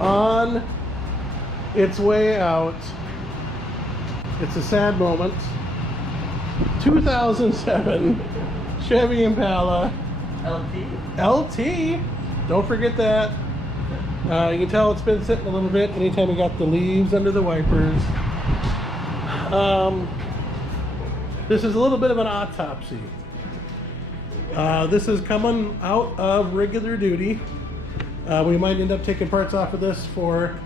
on its way out. It's a sad moment. 2007 Chevy Impala LT. Don't forget that. You can tell it's been sitting a little bit anytime we got the leaves under the wipers. This is a little bit of an autopsy. This is coming out of regular duty. We might end up taking parts off of this for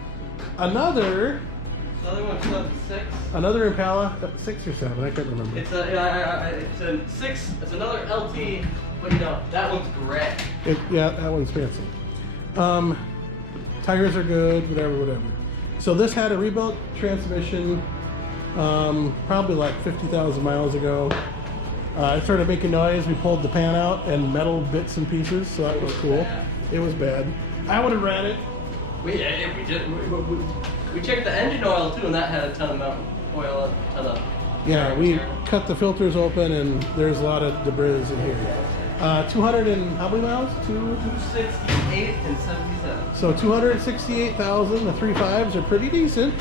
another Impala, 6 or 7, I can't remember. It's a 6. It's another LT, but you know that one's gray. Yeah, that one's fancy. Tires are good, whatever. So this had a rebuilt transmission, probably like 50,000 miles ago. It started making noise. We pulled the pan out and metal bits and pieces, so that was cool. It was bad. I would have ran it. We checked the engine oil too, and that had a ton of mountain oil, a ton of. Yeah, we cut the filters open, and there's a lot of debris in here. 200 and how many miles? 268 and 77. So 268,000. The 3.5s are pretty decent.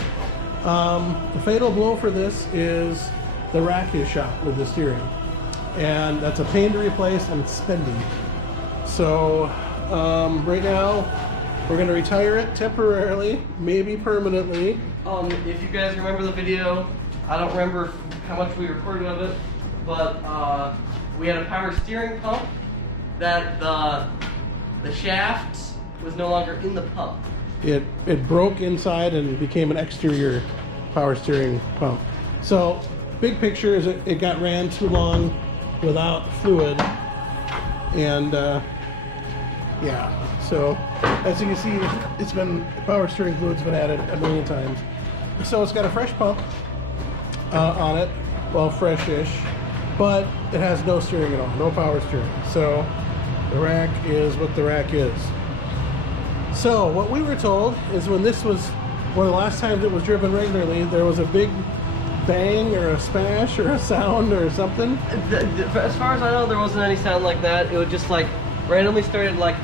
The fatal blow for this is the rack is shot with the steering, and that's a pain to replace, and it's spendy. So right now we're going to retire it temporarily, maybe permanently. If you guys remember the video, I don't remember how much we recorded of it, but we had a power steering pump that the shaft was no longer in the pump. It broke inside and became an exterior power steering pump. So big picture is it got ran too long without fluid, and yeah. So as you can see, it's been power steering fluid's been added a million times. So it's got a fresh pump on it, well, fresh-ish, but it has no steering at all, no power steering. So the rack is what the rack is. So what we were told is when this was one of the last times it was driven regularly, there was a big bang or a smash or a sound or something. As far as I know, there wasn't any sound like that. It was just like randomly started like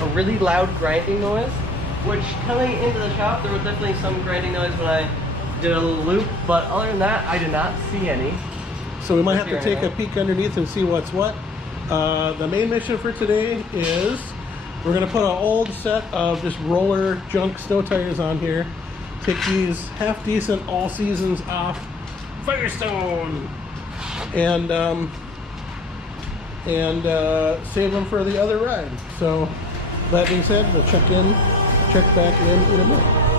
a really loud grinding noise, which coming into the shop, there was definitely some grinding noise when I did a little loop, but other than that, I did not see any. So we might have to take a peek underneath and see what's what. The main mission for today is we're going to put an old set of just roller junk snow tires on here, take these half decent all seasons off Firestone, and save them for the other ride. So that being said, we'll check back in a minute.